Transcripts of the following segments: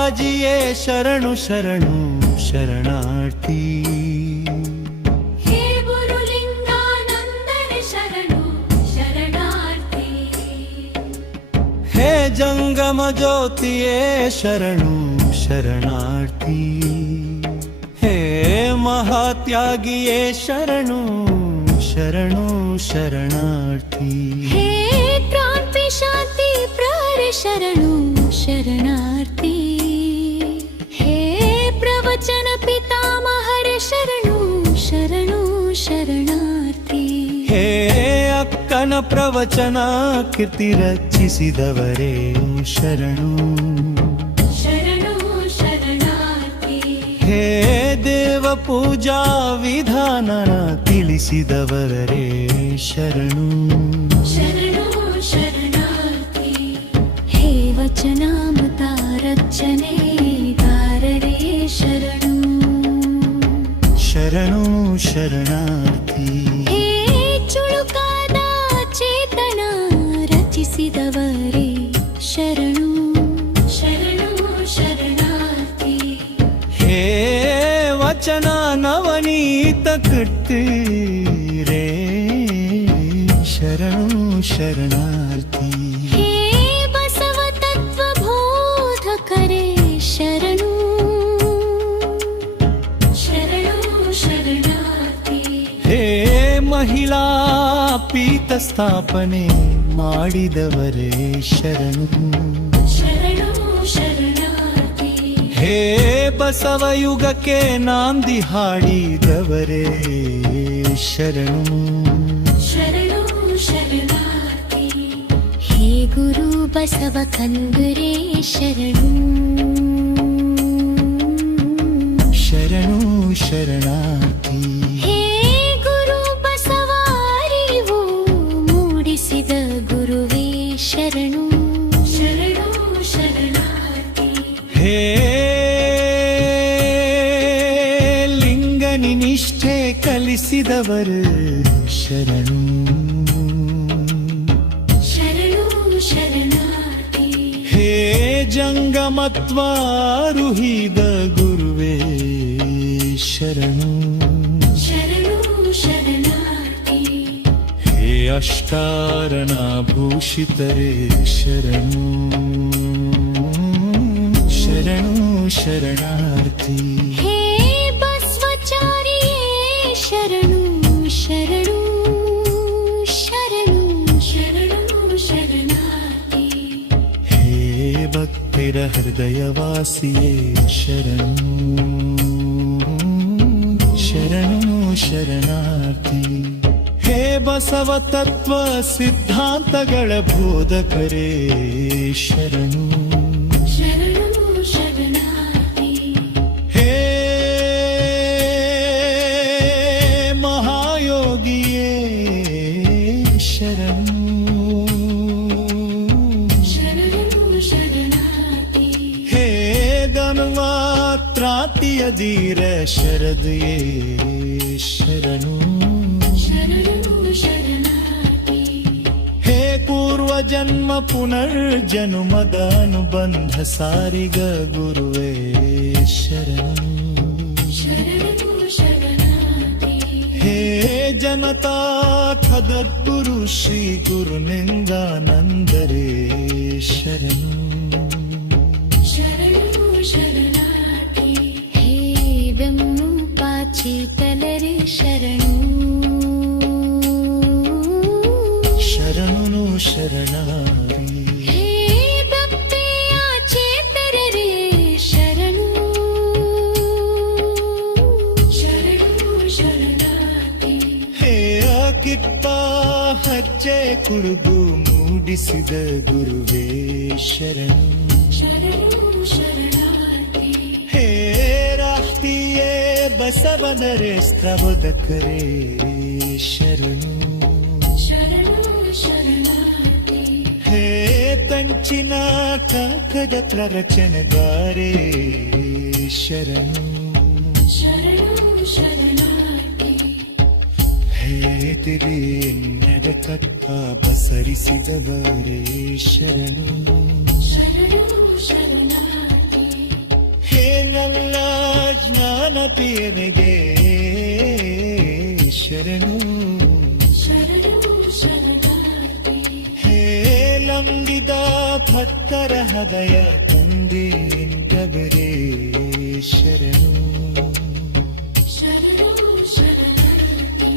ಬಾಬಾಜಿಯೇ ಶರಣು ಶರಣು ಶರಣಾರ್ಥಿ. ಹೇ ಗುರುಲಿಂಗಾನಂದನೇ ಶರಣು ಶರಣಾರ್ಥಿ. ಹೇ ಜಂಗಮ ಜ್ಯೋತಿಯೇ ಶರಣು ಶರಣಾರ್ಥಿ. ಹೇ ಮಹಾತ್ಯಾಗಿಯೇ ಶರಣು ಶರಣು ಶರಣಾರ್ಥಿ. ಹೇ ಕ್ರಾಂತಿ ಶಾಂತಿ ಪ್ರಹರ ಶರಣು ಶರಣಾರ್ಥಿ. ಹೇ ಪ್ರವಚನ ಪಿತಾಮಹರ ಶರಣು ಶರಣು ಶರಣಾರ್ಥಿ. ಹೇ ಅಕ್ಕನ ಪ್ರವಚನ ಕೀರ್ತಿ ರಚಿಸಿದವರೇ ಶರಣು ಶರಣು ಶರಣಾರ್ಥಿ. ಹೇ ದೇವ ಪೂಜಾ ವಿಧಾನ ತಿಳಿಸಿದವರೇ ಶರಣು ಶರಣು ಶರಣಾರ್ಥಿ. ಹೇ ವಚನಾಮೃತ ರಚನೆಗಾರರೇ ಶರಣು ಶರಣು ಶರಣಾರ್ಥಿ. ಹೇ ಚುಳುಕಾದ ಚೇತನ ರಚಿಸಿದವರೇ ಶರಣು ಶರಣು ಶರಣಾರ್ಥಿ. ಹೇ ವಚನ ನವನೀತ ಕಟ್ಟಿರೇ ಶರಣು ಶರಣಾರ್ಥಿ. ಹೇ ಬಸವ ತತ್ವ ಬೋಧಕರೇ ಶರಣು ಶರಣು ಶರಣಾರ್ಥಿ. ಹೇ ಮಹಿಳಾ ಪೀಠ ಸ್ಥಾಪನೆ ಮಾಡಿದವರೇ ಶರಣು ಶರಣು ಶರಣಾರ್ಥಿ. ಹೇ ಬಸವ ಯುಗಕ್ಕೆ ನಾಂದಿ ಹಾಡಿದವರೇ ಶರಣು ಶರಣು ಶರಣಾರ್ಥಿ. ಹೇ ಗುರು ಬಸವ ಕಂದುರೇ ಶರಣು ಶರಣು ಶರಣಾರ್ಥಿ. ಹೇ ಗುರು ಬಸವ ಅರಿವು ಮೂಡಿಸಿದ ಗುರುವೇ ಶರಣು ಶರಣು ಶರಣಾರ್ಥಿ. ಹೇ ಲಿಂಗನಿ ನಿಷ್ಠೆ ಕಲಿಸಿದವರು ಶರಣು ಶರಣು ಶರಣಾರ್ಥಿ. ಹೇ ಜಂಗಮತ್ವ ರುಹಿದ ಗುರುವೇ ಶರಣು ಶರಣು ಶರಣಾರ್ಥಿ. ಹೇ ಅಷ್ಟಾರಣ ಭೂಷಿತರೇ ಶರಣು ಶರಣು ಶರಣಾರ್ಥಿ. ಹೇ ಬಸವಚಾರಿಯೇ ಶರಣು ಶರಣು ಶರಣು ಶರಣು ಶರಣಾರ್ಥಿ. ಹೇ ಭಕ್ತರ ಹೃದಯವಾಸಿಯೇ ಶರಣು ಶರಣು ಶರಣಾರ್ಥಿ. ಹೇ ಬಸವ ತತ್ವ ಸಿದ್ಧಾಂತಗಳ ಬೋಧಕರೇ ಶರಣು ಶರಣು ಶರಣಾರ್ಥಿ. ಹೇ ಮಹಾಯೋಗಿಯೇ ಶರಣು ಶರಣು ಶರಣಾರ್ಥಿ. ಹೇ ಧನ್ವಾತ್ರಾತಿಯ ಧೀರ ಶರದಯೇ ಶರಣು ಶರಣು ಶರಣಾರ್ಥಿ. ಹೇ ಪೂರ್ವ ಜನ್ಮ ಪುನರ್ಜನ್ಮದ ಅನುಬಂಧ ಸಾರಿಗ ಗುರುವೇ ಶರಣು ಶರಣು ಶರಣಾರ್ಥಿ. ಹೇ ಜನತಾ ಖದದ್ಗುರು ಶ್ರೀ ಗುರುನಿಂದಾನಂದರೇ ಶರಣು ಶರಣು ಶರಣಾರ್ಥಿ. ಹೇ ಬೆನ್ನು ಪಾಚಿತಲರೇ ಶರಣು ಶರಣು ಶರಣಾರಿ. ಹೇ ಭಕ್ತಿಯ ಚೇತರರೇ ಶರಣು ಶರಣು ಶರಣಾರ್ಥಿ. ಹೇ ಅಕಿತ್ತ ಹಚ್ಚೆ ಕುರುಗು ಮೂಡಿಸಿದ ಗುರುವೇ ಶರಣು ಶರಣು ಶರಣಾರ್ಥಿ. ಹೇ ರಾಷ್ಟ್ರೀಯೇ ಬಸವನರೇ ಸ್ತವದಕರೇ ಶರಣು ಶರಣು ಶರಣಾರ್ಥಿ. ಹೇ ಕಂಚಿನ ಕಾಕದ ಪ್ರರಚನೆಗಾರೇ ಶರಣು ಶರಣು ಶರಣಾರ್ಥಿ. ಹೇ ತಿರಿಯದ ಕಟ್ಟ ಬಸರಿಸಿದವರೇ ಶರಣು ಶರಣು ಶರಣಾರ್ಥಿ. ಹೇಳಲ್ಲ ಜ್ಞಾನಪೀಳಿಗೆ ಶರಣು ಶರಣು ಶರಣಾರ್ಥಿ ಹೇಳಂಗಿದ ಭಕ್ತರ ಹೃದಯ ತಂದೆಂಟವರೇ ಶರಣು ಶರಣು ಶರಣಾರ್ಥಿ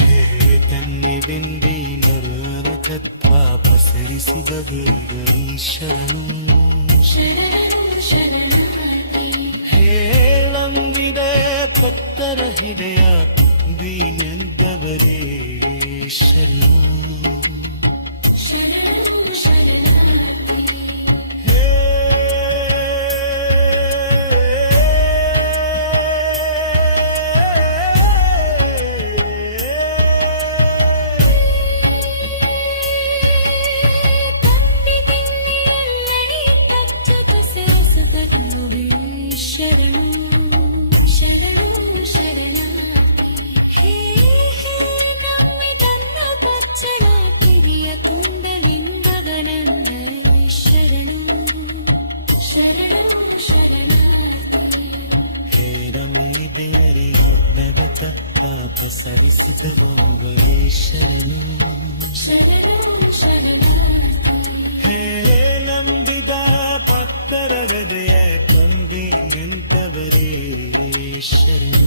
ಹೇ ತನ್ನಿದೆಂದಿ ನರಕತ್ವ ಪಸರಿಸಿದ ಗರಿ ಶರಣು ಶರಣು ಶರಣಾರ್ಥಿ ಹೇಳಂಗಿದೆ ಭಕ್ತರ ಹೃದಯ ದೀನಂದವರೇ ಶರಣು ಶರಣು ಶರಣಾರ್ಥಿ ಹೇ ಶರಣು ಶರಣು ಶರಣಾರ್ಥಿ ಹೇ ಹೇ ನಮ್ಮಿ ತನ್ನ ಪಚ್ಚಳ ಕಿವಿಯ ಕುಂಡಲಿಂಗವನಂದ ಶರಣು ಶರಣು ಶರಣಾರ್ಥಿ ಹೇರಮೇದೇರೆ ನಗತಕ್ಕ ಪಸರಿಸಿದ ಗೊಂಗಲೇ ಶರಣು ಶರಣು ಶರಣಾರ್ಥಿ ಹೇಳಂಬಿದ ಭಕ್ತರ ಹೃದಯ ತಂದೆ ನಿಂತವರೇ ಶರಣು